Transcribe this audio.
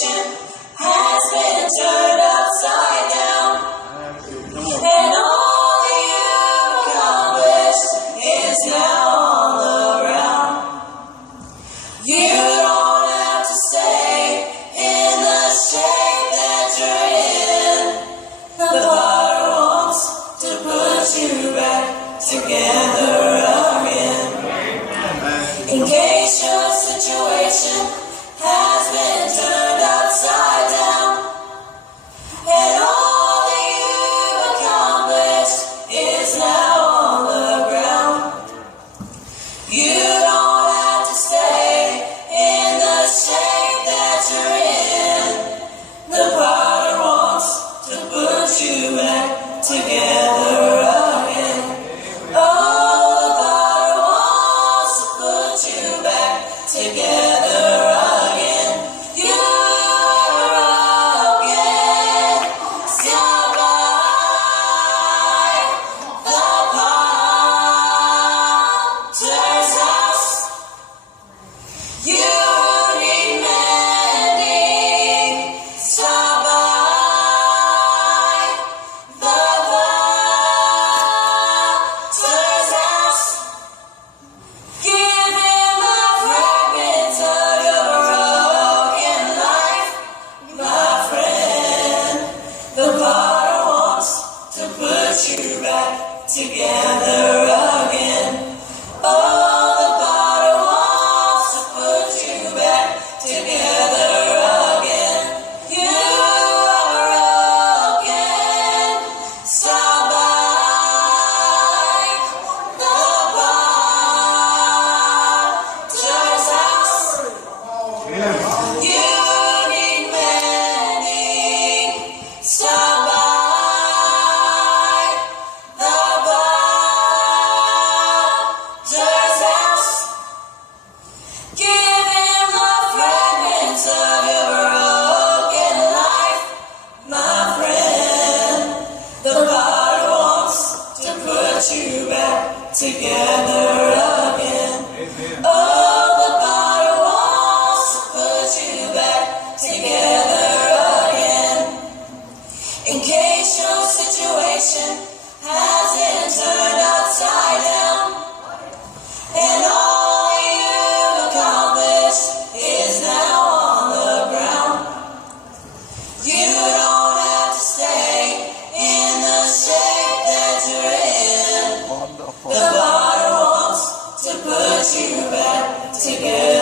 situation has been turned upside down, and all that you've accomplished is now on the ground. You don't have to stay in the shape that you're in. The Potter wants to put you back together again. In case your situation has been turned upside down, and all that you've accomplished is now on the ground. You don't have to stay in the shape that you're in. The Potter wants to put you back together again. Oh, the Potter wants to put you back together again. You're again. Stop by the Potter's house. You need mending. Stop by the Potter's house. Give him the fragments of your broken life, my friend. The Potter wants to put you back together again. Oh, the Potter wants to put you back together again. You are again. Stop by the Potter's house. You need mending. Stop by the Potter's house. Give him the fragments of your broken life, my friend. The Potter wants to put you back together again. Oh, the Potter wants to put you back together again. In case your situation has been turned upside down, and all you've accomplished is now on the ground. You don't have to stay in the shape that you're in. The Potter wants to put you back together.